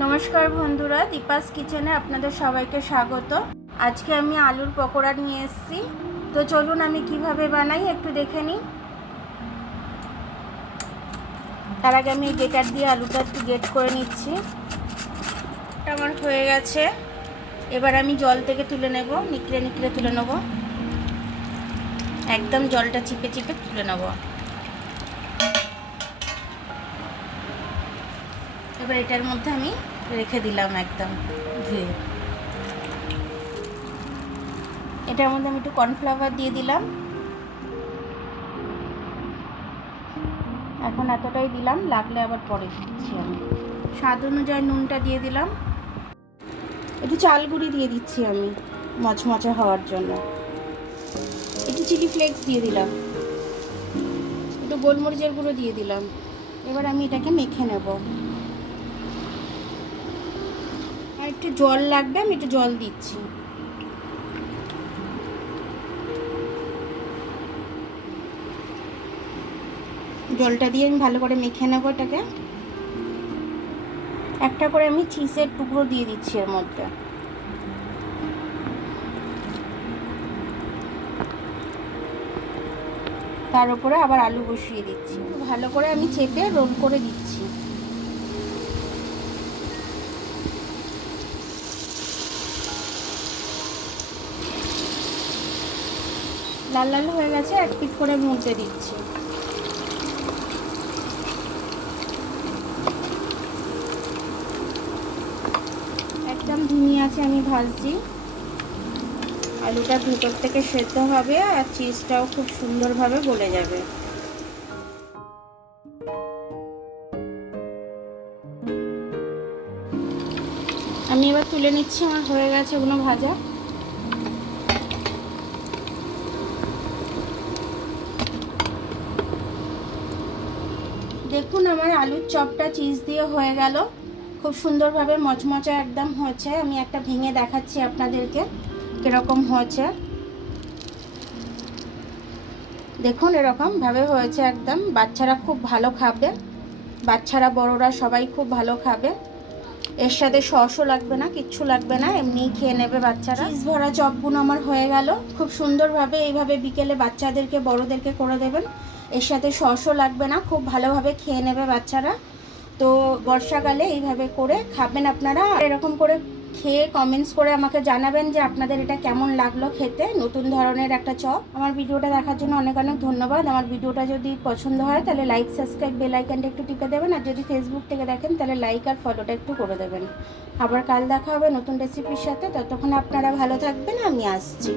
নমস্কার বন্ধুরা, দীপাস কিচেনে আপনাদের সবাইকে স্বাগত। আজকে আমি আলুর পকোড়া নিয়ে এসেছি। তো চলুন আমি কিভাবে বানাই একটু দেখে নিই। তার আগে আমি গ্রেটার দিয়ে আলুটা একটু গ্রেট করে নিচ্ছি। আমার হয়ে গেছে। এবার আমি জল থেকে তুলে নেব, নিকড়ে নিকড়ে তুলে নেব, একদম জলটা চিপে চিপে তুলে নেব। এবার এটার মধ্যে আমি রেখে দিলাম একদম ধুয়ে। এটার মধ্যে আমি একটু কর্নফ্লাওয়ার দিয়ে দিলাম। এখন এতটাই দিলাম, লাগলে আবার পরে দিচ্ছি। আমি স্বাদ অনুযায়ী নুনটা দিয়ে দিলাম। একটু চাল গুঁড়ি দিয়ে দিচ্ছি আমি মচমচে হওয়ার জন্য। একটু চিলি ফ্লেক্স দিয়ে দিলাম, একটু গোলমরিচের গুঁড়ো দিয়ে দিলাম। এবার আমি এটাকে মেখে নেব। আর একটু জল লাগবে, আমি একটু জল দিচ্ছি। জলটা দিয়ে আমি ভালো করে মেখে নেব এটাকে। একটা করে আমি চিজের টুকরো দিয়ে দিচ্ছি এর মধ্যে। তার উপরে আবার আলু বসিয়ে দিচ্ছি। ভালো করে আমি চেপে রোল করে দিচ্ছি। লাল লাল হয়ে গেছে, এক পিট করে মুড়তে দিচ্ছি। একদম ধিমি আছে আমি ভাজছি। আলুটা ভিতর থেকে সেদ্ধ হবে আর চিজটাও খুব সুন্দরভাবে গলে যাবে। আমি এবার তুলে নিচ্ছি, আমার হয়ে গেছে ওগুলো ভাজা। দেখুন আমার আলুর চপটা চিজ দিয়ে হয়ে গেল, খুব সুন্দরভাবে মচমচা একদম হয়েছে। আমি একটা ভেঙে দেখাচ্ছি আপনাদেরকে কীরকম হয়েছে। দেখুন এরকমভাবে হয়েছে একদম। বাচ্চারা খুব ভালো খাবে, বাচ্চারা বড়রা সবাই খুব ভালো খাবে। এর সাথে সসও লাগবে না, কিচ্ছু লাগবে না, এমনিই খেয়ে নেবে বাচ্চারা। চিজ ভরা চপগুলো আমার হয়ে গেল খুব সুন্দরভাবে। এইভাবে বিকেলে বাচ্চাদেরকে বড়দেরকে করে দেবেন। এর সাথে সসও লাগবে না, খুব ভালোভাবে খেয়ে নেবে বাচ্চারা। তো বর্ষাকালে এইভাবে করে খাবেন আপনারা। এরকম করে খেয়ে কমেন্টস করে আমাকে জানাবেন যে আপনাদের এটা কেমন লাগলো খেতে, নতুন ধরনের একটা চপ। আমার ভিডিওটা দেখার জন্য অনেক অনেক ধন্যবাদ। আমার ভিডিওটা যদি পছন্দ হয় তাহলে লাইক, সাবস্ক্রাইব, বেল আইকনটা একটু টিপে দেবেন। আর যদি ফেসবুক থেকে দেখেন তাহলে লাইক আর ফলোটা একটু করে দেবেন। আবার কাল দেখা হবে নতুন রেসিপির সাথে। ততক্ষণ আপনারা ভালো থাকবেন, আমি আসছি।